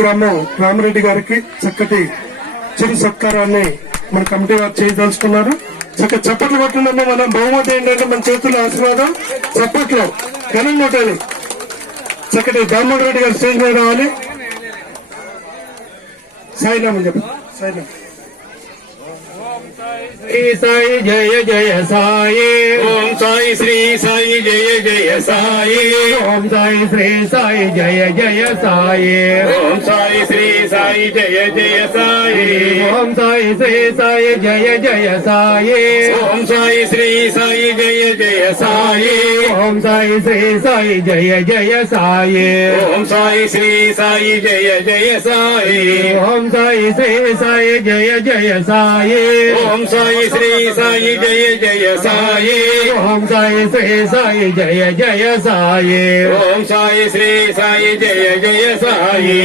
గ్రామం రామరెడ్డి గారికి చక్కటి చిరు సత్కారాన్ని మన కమిటీ వారు చేయదలుచుకున్నారు. చక్కగా చప్పట్లు కొట్టిందమ్మా. మనం బహుమతి ఏంటంటే మన చేతుల్లో ఆశీర్వాదం చప్పట్లో ఘనం కొట్టాలి. చక్కటి దామోదర్ రెడ్డి గారు స్టేజ్ మీద రావాలి. సాయినామని చెప్పండి. సాయినామ. శ్రీ సాయి జయ జయ సాయి. ఓం సాయి శ్రీ సాయి జయ జయ సాయి. ఓం సాయి శ్రీ సాయి జయ జయ సాయి. ఓం సాయి శ్రీ సాయి జయ జయ సాయి. ఓం సాయి శ్రీ సాయి జయ జయ సాయి. ఓం సాయి శ్రీ సాయి జయ జయ సాయి. ఓం సాయి శ్రీ సాయి జయ జయ సాయి. ఓం సాయి శ్రీ సాయి జయ జయ సాయి. ఓం సాయి శ్రీ సాయి జయ జయ సాయి. ఓం సాయి శ్రీ సాయి జయ జయ సాయి. ఓం సాయి శ్రీ సాయి జయ జయ సాయి. ఓం సాయి శ్రీ సాయి జయ జయ సాయి.